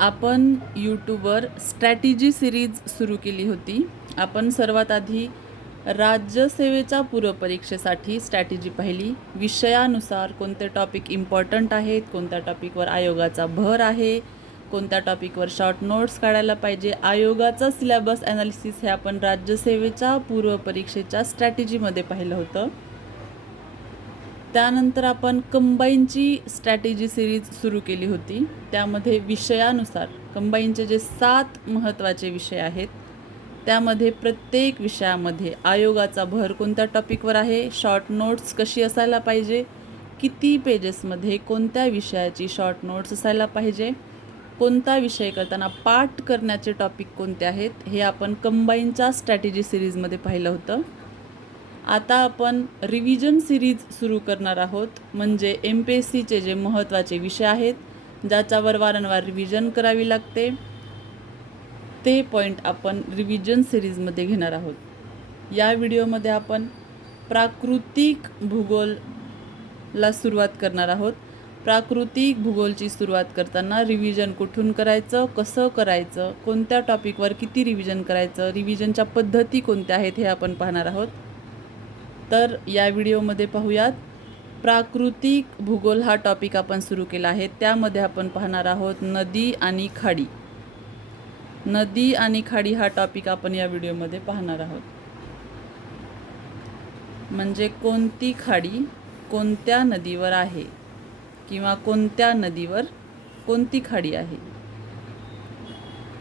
आपण यूट्यूबवर strategy series सुरू केली होती. आपण सर्वात आधी राज्यसेवेच्या पूर्वपरीक्षेसाठी स्ट्रॅटेजी पाहिली. विषयानुसार कोणते टॉपिक इम्पॉर्टंट आहेत, कोणत्या टॉपिकवर आयोगाचा भर आहे, कोणत्या टॉपिकवर शॉर्ट नोट्स काढायला पाहिजे, आयोगाचा सिलेबस ॲनालिसिस हे आपण राज्यसेवेच्या पूर्वपरीक्षेच्या स्ट्रॅटेजीमध्ये पाहिलं होतं. त्यानंतर आपण कंबाईनची स्ट्रॅटेजी सिरीज सुरू केली होती. त्यामध्ये विषयानुसार कंबाईनचे जे 7 महत्त्वाचे विषय आहेत त्यामध्ये प्रत्येक विषयामध्ये आयोगाचा भर कोणत्या टॉपिकवर आहे, शॉर्ट नोट्स कशी असायला पाहिजे, किती पेजेसमध्ये कोणत्या विषयाची शॉर्ट नोट्स असायला पाहिजे, कोणता विषय करताना पाठ करण्याचे टॉपिक कोणते आहेत हे आपण कंबाईनच्या स्ट्रॅटेजी सिरीजमध्ये पाहिलं होतं. आता आपण रिव्हिजन सिरीज सुरू करणार आहोत. म्हणजे MPSCचे जे महत्त्वाचे विषय आहेत ज्याच्यावर वारंवार रिव्हिजन करावी लागते ते पॉईंट आपण रिव्हिजन सिरीजमध्ये घेणार आहोत. या व्हिडिओमध्ये आपण प्राकृतिक भूगोलला सुरुवात करणार आहोत. प्राकृतिक भूगोलची सुरुवात करताना रिव्हिजन कुठून करायचं, कसं करायचं, कोणत्या टॉपिकवर किती रिव्हिजन करायचं, रिव्हिजनच्या पद्धती कोणत्या आहेत हे आपण पाहणार आहोत. तर या व्हिडिओमध्ये पाहूयात. प्राकृतिक भूगोल हा टॉपिक आपण सुरू केला आहे. त्यामध्ये आपण पाहणार आहोत नदी आणि खाडी. नदी आणि खाडी हा टॉपिक आपण या व्हिडिओमध्ये पाहणार आहोत. म्हणजे कोणती खाडी कोणत्या नदीवर आहे किंवा कोणत्या नदीवर कोणती खाडी आहे.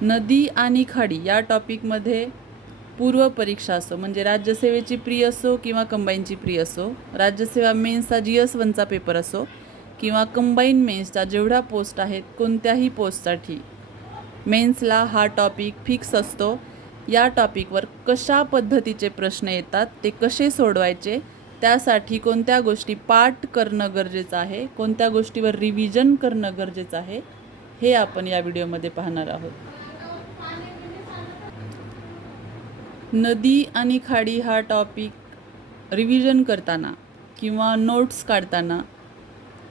नदी आणि खाडी या टॉपिकमध्ये पूर्व परीक्षा असो म्हणजे राज्यसेवेची प्री असो किंवा कंबाईनची प्री असो, राज्यसेवा मेन्सचा GS1चा पेपर असो किंवा कंबाईन मेन्सच्या जेवढ्या पोस्ट आहेत कोणत्याही पोस्टसाठी मेन्सला हा टॉपिक फिक्स असतो. या टॉपिकवर कशा पद्धतीचे प्रश्न येतात, ते कसे सोडवायचे, त्यासाठी कोणत्या गोष्टी पाठ करणं गरजेचं आहे, कोणत्या गोष्टीवर रिव्हिजन करणं गरजेचं आहे हे आपण या व्हिडिओमध्ये पाहणार आहोत. नदी आणि खाडी हा टॉपिक रिव्हिजन करताना किंवा नोट्स काढताना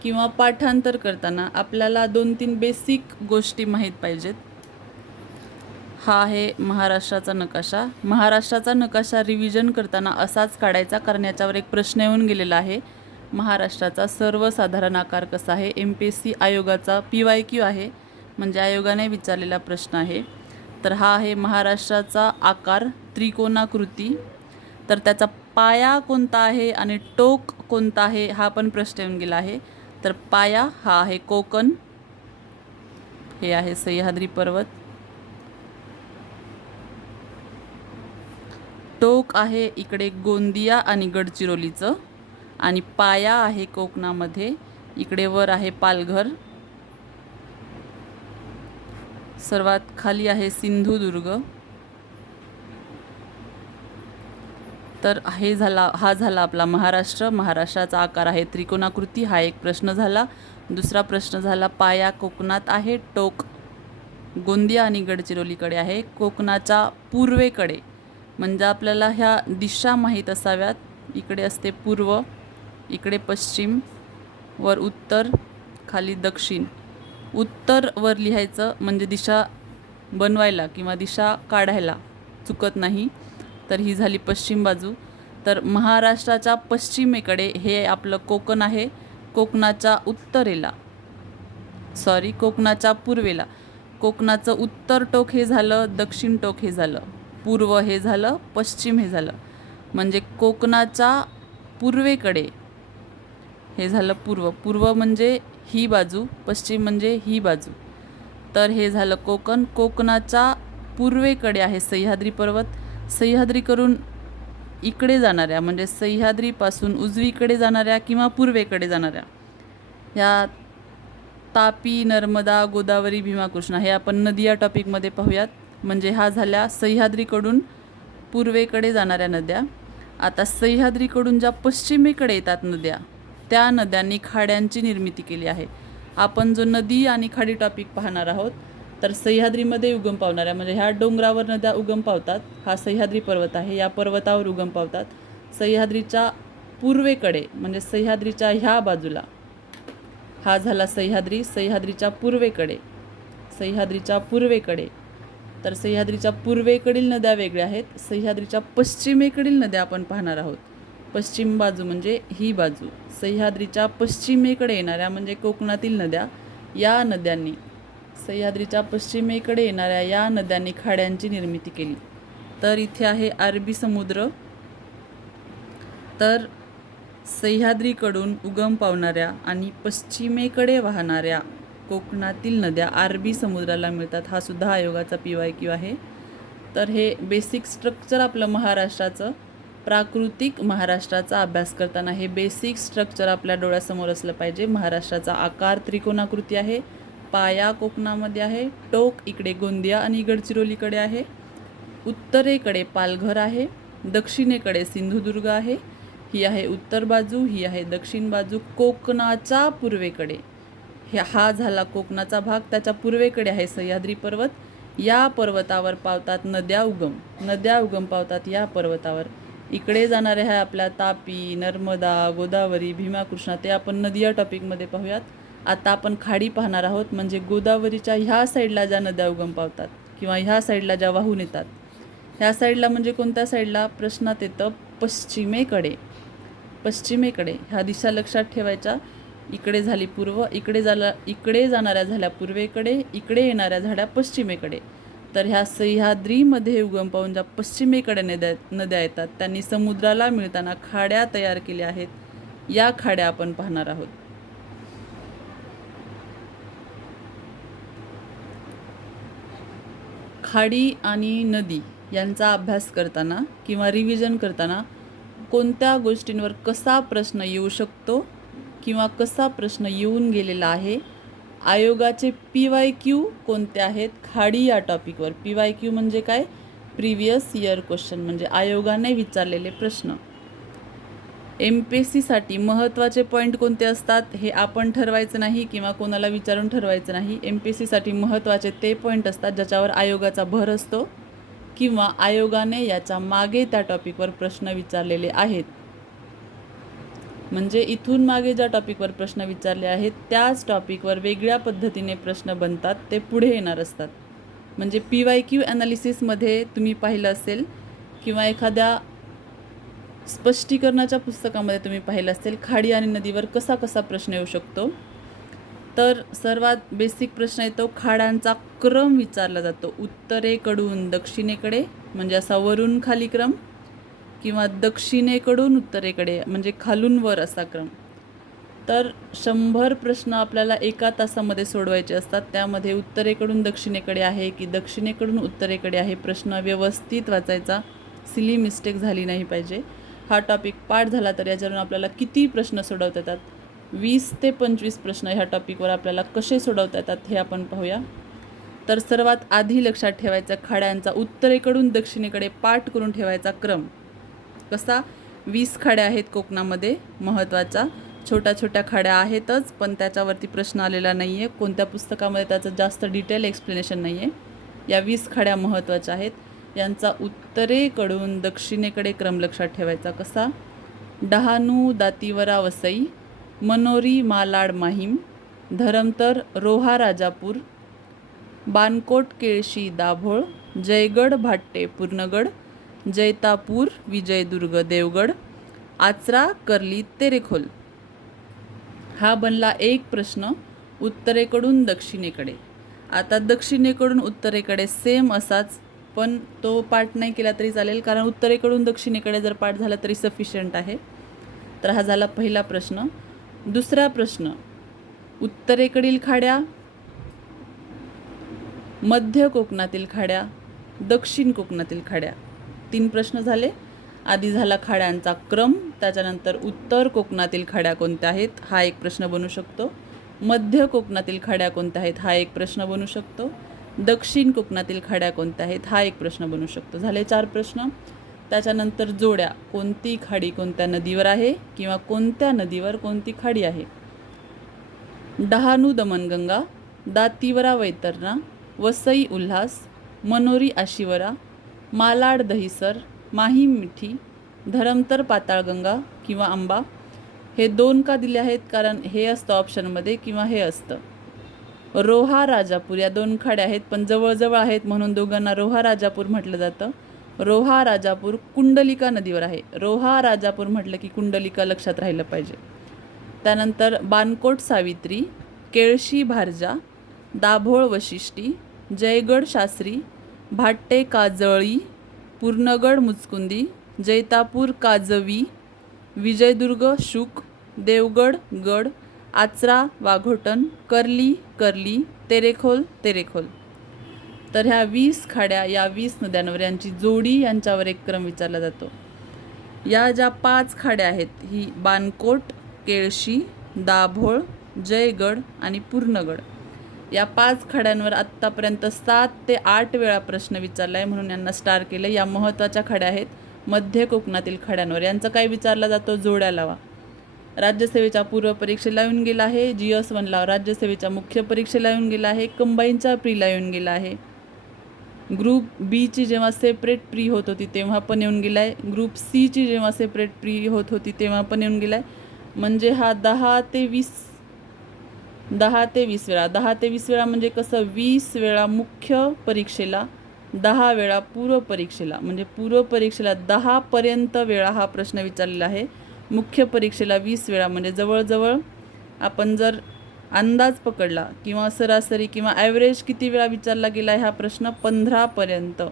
किंवा पाठांतर करताना आपल्याला 2-3 बेसिक गोष्टी माहीत पाहिजेत. हा आहे महाराष्ट्राचा नकाशा. महाराष्ट्राचा नकाशा रिव्हिजन करताना असाच काढायचा, कारण याच्यावर एक प्रश्न येऊन गेलेला आहे. महाराष्ट्राचा सर्वसाधारण आकार कसा आहे. MPSC आयोगाचा PYQ आहे, म्हणजे आयोगाने विचारलेला प्रश्न आहे. तर हा आहे महाराष्ट्राचा आकार त्रिकोणाकृती. तर त्याचा पाया कोणता आहे आणि टोक कोणता आहे हा पण प्रश्न येऊन गेला आहे. तर पाया हा आहे कोकण, हे आहे सह्याद्री पर्वत. टोक आहे इकडे गोंदिया आणि गडचिरोलीचं, आणि पाया आहे कोकणामध्ये इकडे वर आहे पालघर. सर्वात खाली आहे सिंधुदुर्ग. तर हा झाला आपला महाराष्ट्र. महाराष्ट्राचा आकार आहे त्रिकोणाकृती, हा एक प्रश्न झाला. दुसरा प्रश्न झाला पाया कोकणात आहे, टोक गोंदिया आणि गडचिरोलीकडे आहे. कोकणाच्या पूर्वेकडे म्हणजे आपल्याला ह्या दिशा माहीत असाव्यात. इकडे असते पूर्व, इकडे पश्चिम, वर उत्तर, खाली दक्षिण. उत्तर वर लिहायचं म्हणजे दिशा बनवायला किंवा दिशा काढायला चुकत नाही. तर ही झाली पश्चिम बाजू. तर महाराष्ट्राच्या पश्चिमेकडे हे आपलं कोकण आहे. कोकणाच्या कोकणाच्या पूर्वेला कोकणाचं उत्तर टोक हे झालं, दक्षिण टोक हे झालं, पूर्व हे झालं, पश्चिम हे झालं. म्हणजे कोकणाच्या पूर्वेकडे हे झालं पूर्व. पूर्व म्हणजे ही बाजू, पश्चिम म्हणजे ही बाजू. तर हे झालं कोकण. कोकणाच्या पूर्वेकडे आहे सह्याद्री पर्वत. सह्याद्रीकडून इकडे जाणाऱ्या म्हणजे सह्याद्रीपासून उजवीकडे जाणाऱ्या किंवा पूर्वेकडे जाणाऱ्या ह्या तापी, नर्मदा, गोदावरी, भीमा, कृष्णा हे आपण नदी या टॉपिकमध्ये पाहूयात. म्हणजे हा झाल्या सह्याद्रीकडून पूर्वेकडे जाणाऱ्या नद्या. आता सह्याद्रीकडून ज्या पश्चिमेकडे येतात नद्या, त्या नद्यांनी खाड्यांची निर्मिती केली आहे. आपण जो नदी आणि खाडी टॉपिक पाहणार आहोत तर सह्याद्रीमध्ये उगम पावणाऱ्या म्हणजे ह्या डोंगरावर नद्या उगम पावतात. हा सह्याद्री पर्वत आहे, या पर्वतावर उगम पावतात. सह्याद्रीच्या पूर्वेकडे म्हणजे सह्याद्रीच्या ह्या बाजूला हा झाला सह्याद्री. सह्याद्रीच्या पूर्वेकडे सह्याद्रीच्या पूर्वेकडे, तर सह्याद्रीच्या पूर्वेकडील नद्या वेगळ्या आहेत. सह्याद्रीच्या पश्चिमेकडील नद्या आपण पाहणार आहोत. पश्चिम बाजू म्हणजे ही बाजू. सह्याद्रीच्या पश्चिमेकडे येणाऱ्या म्हणजे कोकणातील नद्या, या नद्यांनी, सह्याद्रीच्या पश्चिमेकडे येणाऱ्या या नद्यांनी खाड्यांची निर्मिती केली. तर इथे आहे अरबी समुद्र. तर सह्याद्रीकडून उगम पावणाऱ्या आणि पश्चिमेकडे वाहणाऱ्या कोकणातील नद्या अरबी समुद्राला मिळतात. हा सुद्धा आयोगाचा PYQ आहे. तर हे बेसिक स्ट्रक्चर आपलं महाराष्ट्राचं, प्राकृतिक महाराष्ट्राचा अभ्यास करताना हे बेसिक स्ट्रक्चर आपल्या डोळ्यासमोर असलं पाहिजे. महाराष्ट्राचा आकार त्रिकोणाकृती आहे. पाया कोकणामध्ये आहे. टोक इकडे गोंदिया आणि गडचिरोलीकडे आहे. उत्तरेकडे पालघर आहे. दक्षिणेकडे सिंधुदुर्ग आहे. ही आहे उत्तर बाजू, ही आहे दक्षिण बाजू. कोकणाच्या पूर्वेकडे हा झाला कोकणाचा भाग. त्याच्या पूर्वेकडे आहे सह्याद्री पर्वत. या पर्वतावर पावतात नद्या उगम पावतात या पर्वतावर. इकडे जाणारे आहे आपल्या तापी, नर्मदा, गोदावरी, भीमा, कृष्णा. ते आपण नदी या टॉपिकमध्ये पाहूयात. आता आपण खाडी पाहणार आहोत. म्हणजे गोदावरीच्या ह्या साईडला ज्या नद्या उगम पावतात किंवा ह्या साईडला ज्या वाहून येतात, ह्या साईडला म्हणजे कोणत्या साईडला प्रश्नात येतं, पश्चिमेकडे. ह्या दिशा लक्षात ठेवायच्या. इकडे झाली पूर्व, इकडे जाणाऱ्या झाल्या पूर्वेकडे, इकडे येणाऱ्या झाल्या पश्चिमेकडे. तर ह्या सह्याद्रीमध्ये उगम पावून ज्या पश्चिमेकडे नद्या येतात त्यांनी समुद्राला मिळताना खाड्या तयार केल्या आहेत. या खाड्या आपण पाहणार आहोत. खाडी आणि नदी यांचा अभ्यास करताना किंवा रिव्हिजन करताना कोणत्या गोष्टींवर कसा प्रश्न येऊ शकतो किंवा कसा प्रश्न येऊन गेलेला आहे, आयोगाचे PYQ कोणते आहेत खाडी या टॉपिकवर. PYQ म्हणजे काय, प्रिव्हियस इयर क्वेश्चन, म्हणजे आयोगाने विचारलेले प्रश्न. MPSCसाठी महत्त्वाचे पॉईंट कोणते असतात हे आपण ठरवायचं नाही किंवा कोणाला विचारून ठरवायचं नाही. MPSCसाठी महत्त्वाचे ते पॉईंट असतात ज्याच्यावर आयोगाचा भर असतो किंवा आयोगाने याच्या मागे त्या टॉपिकवर प्रश्न विचारलेले आहेत. म्हणजे इथून मागे ज्या टॉपिकवर प्रश्न विचारले आहेत त्याच टॉपिकवर वेगळ्या पद्धतीने प्रश्न बनतात, ते पुढे येणार असतात. म्हणजे PYQ ॲनालिसिसमध्ये तुम्ही पाहिलं असेल किंवा एखाद्या स्पष्टीकरणाच्या पुस्तकामध्ये तुम्ही पाहिलं असेल खाडी आणि नदीवर कसा कसा प्रश्न येऊ शकतो. तर सर्वात बेसिक प्रश्न येतो, खाड्यांचा क्रम विचारला जातो. उत्तरेकडून दक्षिणेकडे म्हणजे असा वरून खाली क्रम, किंवा दक्षिणेकडून उत्तरेकडे म्हणजे खालून वर असा क्रम. तर 100 प्रश्न आपल्याला एका तासामध्ये सोडवायचे असतात. त्यामध्ये उत्तरेकडून दक्षिणेकडे आहे की दक्षिणेकडून उत्तरेकडे आहे प्रश्न व्यवस्थित वाचायचा, सिली मिस्टेक झाली नाही पाहिजे. हा टॉपिक पाठ झाला तर याच्यावरून आपल्याला किती प्रश्न सोडवता येतात, 20 ते 25 प्रश्न ह्या टॉपिकवर आपल्याला कसे सोडवता येतात हे आपण पाहूया. तर सर्वात आधी लक्षात ठेवायचा खाड्यांचा उत्तरेकडून दक्षिणेकडे पाठ करून ठेवायचा क्रम कसा. 20 खाड्या आहेत कोकणामध्ये महत्त्वाच्या. छोट्या छोट्या खाड्या आहेतच पण त्याच्यावरती प्रश्न आलेला नाही आहे. कोणत्या पुस्तकामध्ये त्याचं जास्त डिटेल एक्सप्लेनेशन नाही आहे. या 20 खाड्या महत्त्वाच्या आहेत. यांचा उत्तरेकडून दक्षिणेकडे क्रम लक्षात ठेवायचा कसा. डहाणू दातीवरा वसई, मनोरी मालाड माहीम, धरमतर रोहा राजापूर, बानकोट केळशी दाभोळ, जयगड भाट्टे पूर्णगड, जैतापूर विजयदुर्ग देवगड, आचरा कर्ली तेरेखोल. हा बनला एक प्रश्न उत्तरेकडून दक्षिणेकडे. आता दक्षिणेकडून उत्तरेकडे सेम असाच, पण तो पाठ नाही केला तरी चालेल कारण उत्तरेकडून दक्षिणेकडे जर पाठ झाला तरी सफिशियंट आहे. तर हा झाला पहिला प्रश्न. दुसरा प्रश्न, उत्तरेकडील खाड्या, मध्य कोकणातील खाड्या, दक्षिण कोकणातील खाड्या. 3 प्रश्न झाले. आधी झाला खाड्यांचा क्रम, त्याच्यानंतर उत्तर कोकणातील खाड्या कोणत्या आहेत हा एक प्रश्न बनू शकतो. मध्य कोकणातील खाड्या कोणत्या आहेत हा एक प्रश्न बनू शकतो. दक्षिण कोकणातील खाड्या कोणत्या आहेत हा एक प्रश्न बनू शकतो. झाले 4 प्रश्न. त्याच्यानंतर जोड्या, कोणती खाडी कोणत्या नदीवर आहे किंवा कोणत्या नदीवर कोणती खाडी आहे. डहाणू दमणगंगा, दातीवरा वैतरणा, वसई उल्हास, मनोरी आशिवरा, मालाड दहिसर, माहीम मिठी, धरमतर पाताळगंगा किंवा आंबा. हे 2 का दिले आहेत कारण हे असतं ऑप्शनमध्ये किंवा हे असतं. रोहा राजापूर या 2 खाड्या आहेत, पण जवळजवळ आहेत म्हणून दोघांना रोहा राजापूर म्हटलं जातं. रोहा राजापूर कुंडलिका नदीवर आहे. रोहा राजापूर म्हटलं की कुंडलिका लक्षात राहिलं पाहिजे. त्यानंतर बानकोट सावित्री, केळशी भारजा, दाभोळ वशिष्ठी, जयगड शास्त्री, भाट्टे काजळी, पूर्णगड मुचकुंदी, जैतापूर काजवी, विजयदुर्ग शुक, देवगड गड, आचरा वाघोटन, कर्ली कर्ली, तेरेखोल तेरेखोल. तर ह्या 20 खाड्या या 20 नद्यांवर यांची जोडी यांच्यावर एक क्रम विचारला जातो. या ज्या 5 खाड्या आहेत ही बानकोट, केळशी, दाभोळ, जयगड आणि पूर्णगड या 5 खाड्यांवर आत्तापर्यंत 7 ते 8 वेळा प्रश्न विचारला आहे म्हणून यांना स्टार केलं. या महत्त्वाच्या खाड्या आहेत. मध्य कोकणातील खाड्यांवर यांचं काय विचारला जातो? जोड्या लावा. राज्यसेवेच्या पूर्व परीक्षेला येऊन गेला आहे. GS1ला राज्यसेवेच्या मुख्य परीक्षेला येऊन गेला आहे. कंबाईनच्या प्रीला येऊन गेला आहे. ग्रुप बीची जेव्हा सेपरेट प्री होत होती तेव्हा पण येऊन गेला आहे. ग्रुप सीची जेव्हा सेपरेट प्री होत होती तेव्हा पण येऊन गेला आहे. म्हणजे हा 10 ते 20 वेळा 10 ते 20 वेळा म्हणजे कसं 20 वेळा मुख्य परीक्षेला 10 वेळा पूर्व परीक्षेला म्हणजे पूर्व परीक्षेला 10पर्यंत वेळा हा प्रश्न विचारलेला आहे. मुख्य परीक्षेला 20 वेळा म्हणजे जवळजवळ आपण जर अंदाज पकडला किंवा सरासरी किंवा ॲव्हरेज किती वेळा विचारला गेला आहे हा प्रश्न 15पर्यंत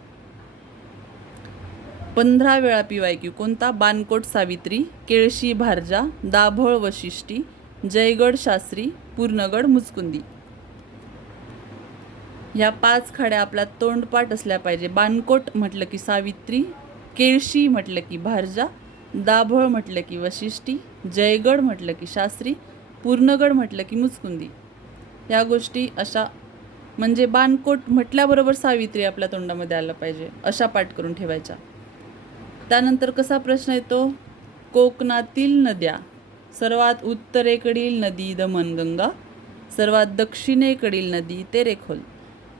15 वेळा PYQ. कोणता? बानकोट सावित्री, केळशी भारजा, दाभोळ वशिष्ठी, जयगड शास्त्री, पूर्णगड मुचकुंदी. ह्या 5 खाड्या आपला तोंडपाठ असल्या पाहिजे. बानकोट म्हटलं की सावित्री, केळशी म्हटलं की भारजा, दाभोळ म्हटलं की वशिष्ठी, जयगड म्हटलं की शास्त्री, पूर्णगड म्हटलं की मुचकुंदी. या गोष्टी अशा म्हणजे बानकोट म्हटल्याबरोबर सावित्री आपल्या तोंडामध्ये आलं पाहिजे अशा पाठ करून ठेवायच्या. त्यानंतर कसा प्रश्न येतो? कोकणातील नद्या. सर्वात उत्तरेकडील नदी दमणगंगा, सर्वात दक्षिणेकडील नदी तेरेखोल.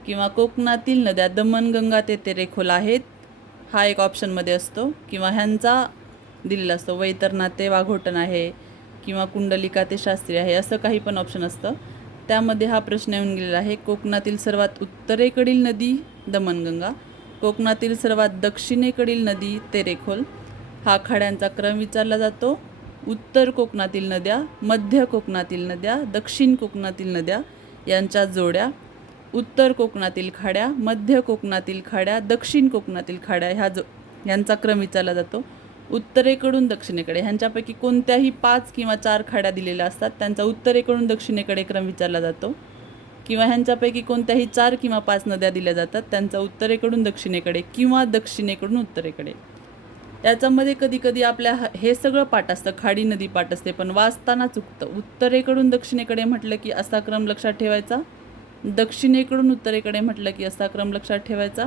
किंवा कोकणातील नद्या दमणगंगा ते तेरेखोल आहेत हा एक ऑप्शनमध्ये असतो किंवा ह्यांचा दिलेला असतो. वैतरणा ते वाघोटन आहे किंवा कुंडलिका ते शास्त्री आहे असं काही पण ऑप्शन असतं. त्यामध्ये हा प्रश्न येऊन गेलेला आहे. कोकणातील सर्वात उत्तरेकडील नदी दमणगंगा, कोकणातील सर्वात दक्षिणेकडील नदी तेरेखोल. हा खाड्यांचा क्रम विचारला जातो. उत्तर कोकणातील नद्या, मध्य कोकणातील नद्या, दक्षिण कोकणातील नद्या यांच्या जोड्या, उत्तर कोकणातील खाड्या, मध्य कोकणातील खाड्या, दक्षिण कोकणातील खाड्या ह्यांचा क्रम विचारला जातो. उत्तरेकडून दक्षिणेकडे ह्यांच्यापैकी कोणत्याही 5 किंवा 4 खाड्या दिलेल्या असतात त्यांचा उत्तरेकडून दक्षिणेकडे क्रम विचारला जातो. किंवा ह्यांच्यापैकी कोणत्याही 4 किंवा 5 नद्या दिल्या जातात त्यांचा उत्तरेकडून दक्षिणेकडे किंवा दक्षिणेकडून उत्तरेकडे. याच्यामध्ये कधीकधी आपल्या हे सगळं पाठ असतं, खाडी नदी पाठ असते, पण वाचताना चुकतं. उत्तरेकडून दक्षिणेकडे म्हटलं की असा क्रम लक्षात ठेवायचा, दक्षिणेकडून उत्तरेकडे म्हटलं की असा क्रम लक्षात ठेवायचा,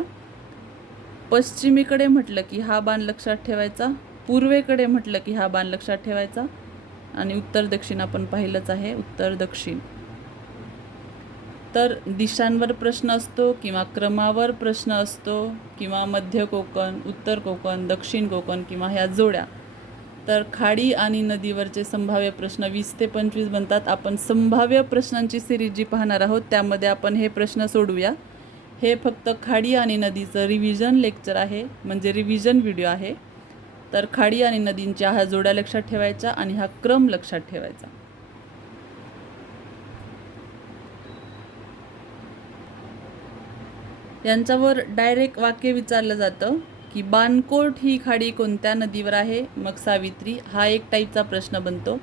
पश्चिमेकडे म्हटलं की हा बाण लक्षात ठेवायचा, पूर्वेकडे म्हटलं की हा बाण लक्षात ठेवायचा आणि उत्तर दक्षिण आपण पाहिलंच आहे, उत्तर दक्षिण. तर दिशांवर प्रश्न असतो किंवा क्रमावर प्रश्न असतो किंवा मध्य कोकण, उत्तर कोकण, दक्षिण कोकण किंवा ह्या जोड्या. तर खाडी आणि नदीवरचे संभाव्य प्रश्न 20 ते 25 बनतात. आपण संभाव्य प्रश्नांची सिरीज जी पाहणार आहोत त्यामध्ये आपण हे प्रश्न सोडूया. हे फक्त खाडी आणि नदीचं रिव्हिजन लेक्चर आहे म्हणजे रिव्हिजन व्हिडिओ आहे. तर खाडी आणि नदींच्या ह्या जोड्या लक्षात ठेवायच्या आणि हा क्रम लक्षात ठेवायचा. यांच्यावर डायरेक्ट वाक्य विचारलं जातं की बानकोट ही खाडी कोणत्या नदीवर आहे? मग सावित्री हा एक टाईपचा प्रश्न बनतो.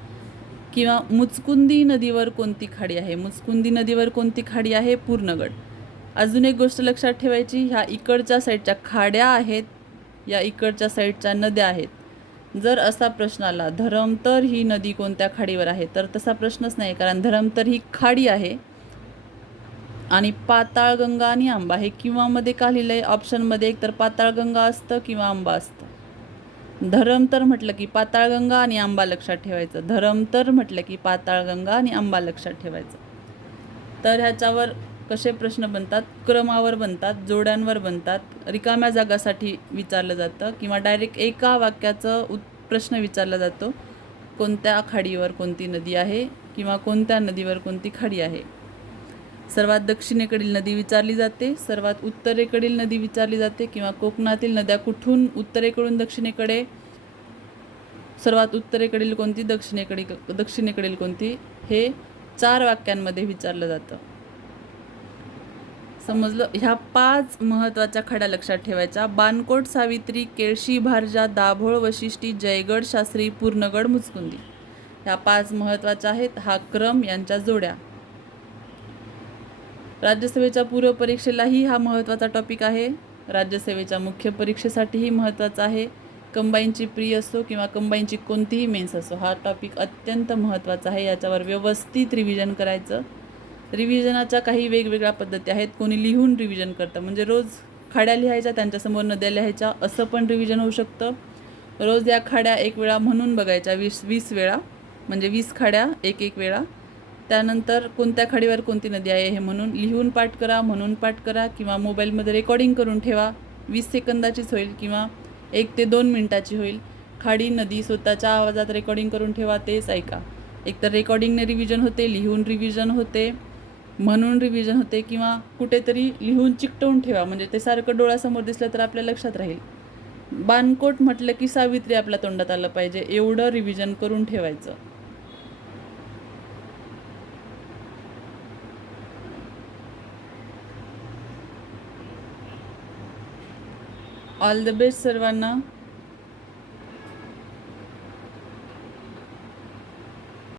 किंवा मुचकुंदी नदीवर कोणती खाडी आहे? मुचकुंदी नदीवर कोणती खाडी आहे? पूर्णगड. अजून एक गोष्ट लक्षात ठेवायची, ह्या इकडच्या साईडच्या खाड्या आहेत, या इकडच्या साईडच्या नद्या आहेत. जर असा प्रश्न आला धरमतर ही नदी कोणत्या खाडीवर आहे तर तसा प्रश्नच नाही, कारण धरमतर ही खाडी आहे आणि पाताळगंगा आणि आंबा हे किंवा मध्ये का लिहिलं आहे ऑप्शनमध्ये? एक तर पाताळगंगा असतं किंवा आंबा असतं. धरमतर म्हटलं की पाताळगंगा आणि आंबा लक्षात ठेवायचं, धरमतर म्हटलं की पाताळगंगा आणि आंबा लक्षात ठेवायचं. तर ह्याच्यावर कसे प्रश्न बनतात? क्रमावर बनतात, जोड्यांवर बनतात, रिकाम्या जागासाठी विचारलं जातं किंवा डायरेक्ट एका वाक्याचं प्रश्न विचारला जातो. कोणत्या खाडीवर कोणती नदी आहे किंवा कोणत्या नदीवर कोणती खाडी आहे. सर्वात दक्षिणेकडील नदी विचारली जाते, सर्वात उत्तरेकडील नदी विचारली जाते, किंवा कोकणातील नद्या कुठून उत्तरेकडून दक्षिणेकडे, सर्वात उत्तरेकडील कोणती, दक्षिणेकडील कोणती, हे 4 वाक्यांमध्ये विचारलं जातं. समजलं. ह्या 5 महत्त्वाच्या खड्या लक्षात ठेवायच्या. बाणकोट, सावित्री, केळशी, भारजा, दाभोळ, वशिष्ठी, जयगड, शास्त्री, पूर्णगड, मुचकुंदी. ह्या 5 महत्त्वाच्या आहेत. हा क्रम, यांच्या जोड्या. राज्यसेवेच्या पूर्व परीक्षेलाही हा महत्त्वाचा टॉपिक आहे. राज्यसेवेच्या मुख्य परीक्षेसाठीही महत्त्वाचा आहे. कंबाईनची प्री असो किंवा कंबाईनची कोणतीही मेन्स असो, हा टॉपिक अत्यंत महत्त्वाचा आहे. याच्यावर व्यवस्थित रिव्हिजन करायचं. रिव्हिजनाच्या काही वेगवेगळ्या पद्धती आहेत. कोणी लिहून रिव्हिजन करतं, म्हणजे रोज खाड्या लिहायच्या, त्यांच्यासमोर नद्या लिहायच्या, असं पण रिव्हिजन होऊ शकतं. रोज या खाड्या 1 वेळा म्हणून बघायच्या, 20 वेळा, म्हणजे 20 खाड्या 1 वेळा. त्यानंतर कोणत्या खाडीवर कोणती नदी आहे हे म्हणून लिहून पाठ करा, म्हणून पाठ करा, किंवा मोबाईलमध्ये रेकॉर्डिंग करून ठेवा. 20 सेकंदाचीच होईल किंवा 1 ते 2 मिनटाची होईल. खाडी, नदी स्वतःच्या आवाजात रेकॉर्डिंग करून ठेवा, तेच ऐका. एकतर रेकॉर्डिंगने रिव्हिजन होते, लिहून रिव्हिजन होते, म्हणून रिव्हिजन होते, किंवा कुठेतरी लिहून चिकटवून ठेवा, म्हणजे ते सारखं डोळ्यासमोर दिसलं तर आपल्या लक्षात राहील. बाणकोट म्हटलं की सावित्री आपल्या तोंडात आलं पाहिजे, एवढं रिव्हिजन करून ठेवायचं. ऑल द बेस्ट सर्वांना.